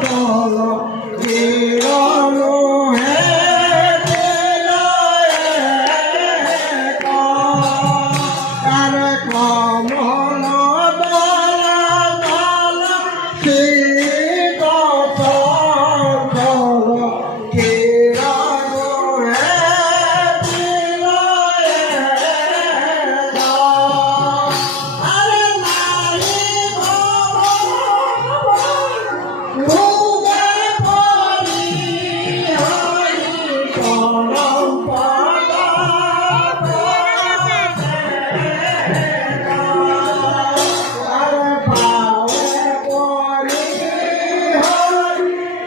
প্রাণ Oh,